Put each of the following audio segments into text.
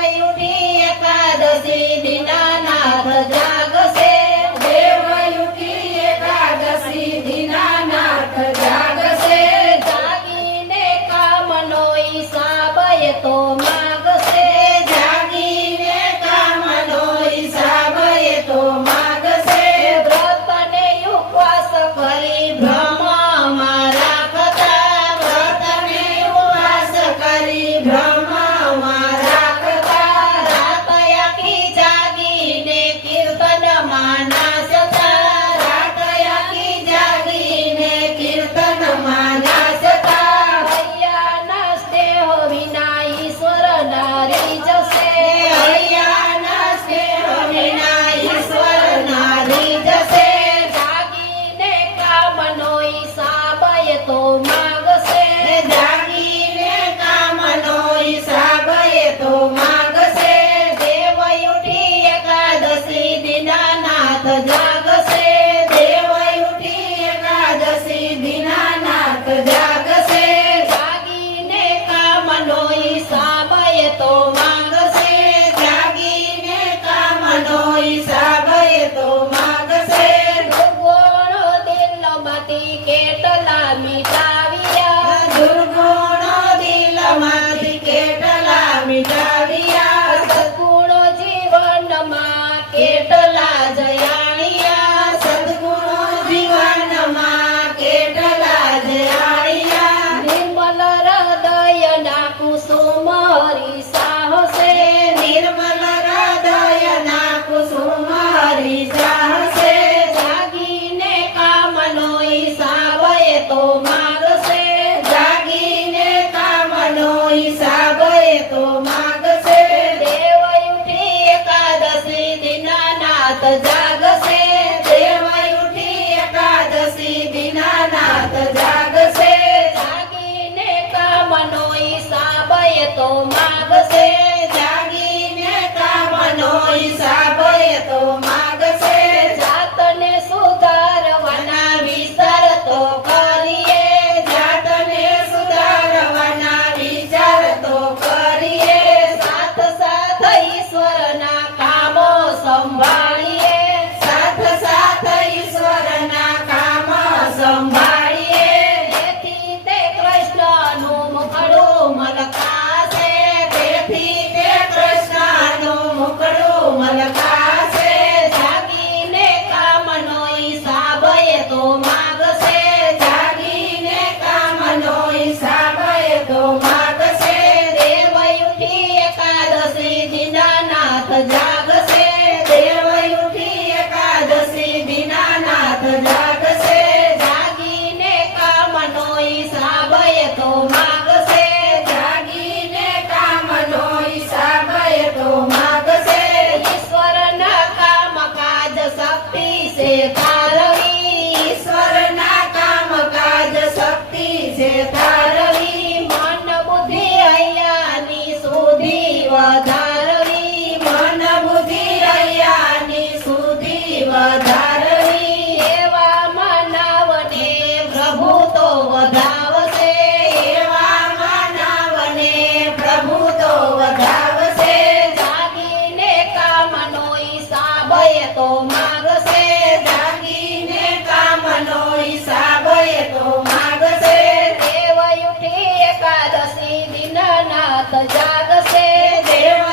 ઉઠી એકાદશી દીનાનાથ જાગશે દેવ ઉઠી એકાદશી દીનાનાથ જાગશે જાગીને કામનો હિસાબ એ તો માગશે જાગીને કામનો હિસાબ એ તો માગશે વ્રત ને ઉપવાસ કરી બ્રહ્મમાં રાખતા વ્રત ને ઉપવાસ કરી બ્રહ્મમાં રાખતા રાત આખી જાગીને કીર્તનમાં નાચતા રાત આખી જાગીને કીર્તનમાં નાચતા હૈયા નાચતે હો વિના ઈશ્વર નારી જશે હૈયાના સ્નેહ વિના ઈશ્વર નારી જશે જાગીને કામનો હિસાબ એ તો માગશે જાગીને કામનો હિસાબ એ તો માગશે દેવ ઉઠી એકાદશી દીનાનાથ જાગશે દેવ ઉઠી એકાદશી દીનાનાથ જાગશે જાગીને કામનો હિસાબ એ તો માગશે જાગીને કામનો હિસાબ એ તો માગશે ગુણો દિલમાંથી કેટલા મિટાવ્યા દુર્ગુણો દિલમાંથી કેટલા મિટાવ્યા સદગુણો જીવનમાં કેટલા જયાણ્યા સદગુણો જીવનમાં કેટલા જયાળિયા નિર્મલ હૃદયના કુસુમ હરી સાહસે નિર્મલ હૃદયના કુસુમ હરી ચાહશે જાગીને કામનો હિસાબ એ તો માગશે જાગીને કામનો હિસાબ એ તો માગશે દેવ ઉઠી એકાદશી દીનાનાથ જાગશે દેવ ઉઠી એકાદશી દીનાનાથ જાગશે જાગીને કામનો હિસાબ એ તો માગશે જાગીને કામનો હિસાબ એ તો માગશે જાતને સુધારવાના વિચાર તો કરીએ જાતને સુધારવાના વિચાર તો કરીએ સાથ સાથ ઈશ્વરના કામો સંભાળીએ સાથ સાથ ઈશ્વરના કામ સંભાળીએ તેથી તે કૃષ્ણનું મુખડું મલકાશે તેથી તે કૃષ્ણનું મુખડું મલકાશે જાગીને કામનો હિસાબ એ તો માગશે જાગીને કામનો હિસાબ એ તો માગશે દેવ ઉઠી એકાદશી દીનાનાથ જાગશે દેવ ઉઠી એકાદશી દીનાનાથ જાગશે જાગીને કામનો હિસાબ એ તો માગશે જાગીને કામનો હિસાબ એ તો માગશે ઈશ્વરના કામ કાજ શક્તિ છે તારવી ઈશ્વરના કામ કાજ શક્તિ છે તારવી મન બુદ્ધિ હૈયાની સુધી વધારવી મન બુદ્ધિ હૈયાની સુધી વધારવી એવા માનવને પ્રભુ તો વધાવશે એવા માનવને પ્રભુ તો વધાવશે જાગીને કામનો હિસાબ એ તો માગશે જાગીને કામનો હિસાબ એ તો માગશે દેવ ઉઠી એકાદશી દીનાનાથ જાગશે દેવ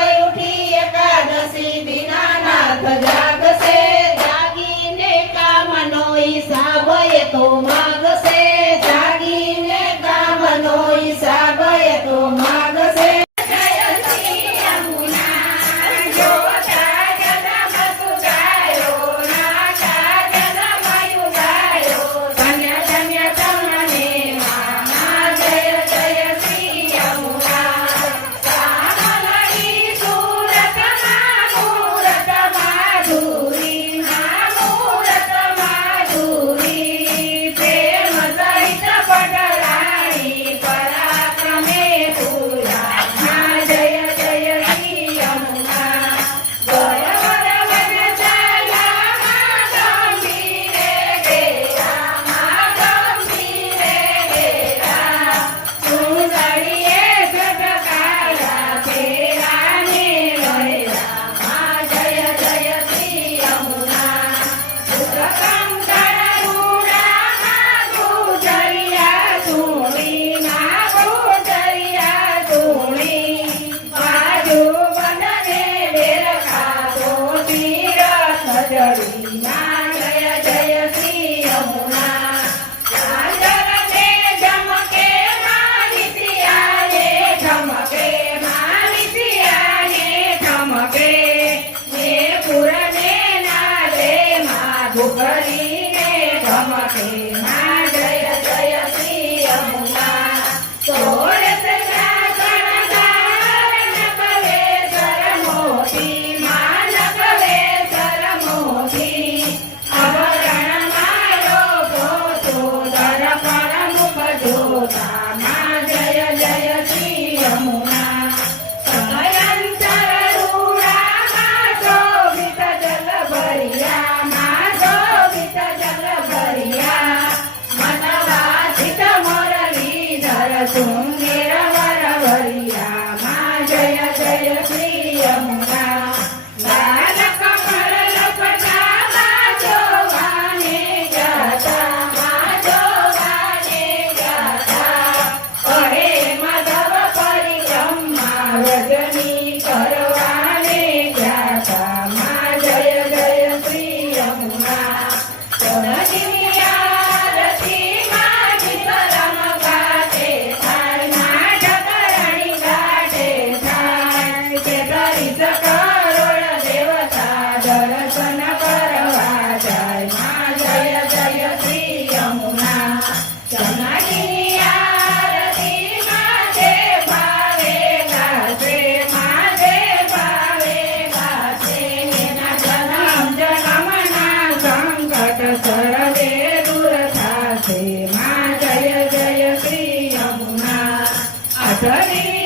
જય જય શ્રી યમુના લાલ કમળ લપટાવા જોવાને જતા માં જોવાને જતા અરે માધવ પરિક્રમા રજની કરવાને જતા માં જય જય શ્રી યમુના ચરણની આરતી માં સીતારામ ઘાટે થાય માં ઠકરાણી ઘાટે થાય તેતાલીસ કરોડ દેવતા દર્શન કરવા જાય માં જય જય શ્રી યમુના ચરણની આરતી માથે ભાવે ગાશે માથે ભાવે ગાશે એના જન્મ જન્મના સંકટ સર્વે દૂર થાશે માં જય જય શ્રી યમુના આધરી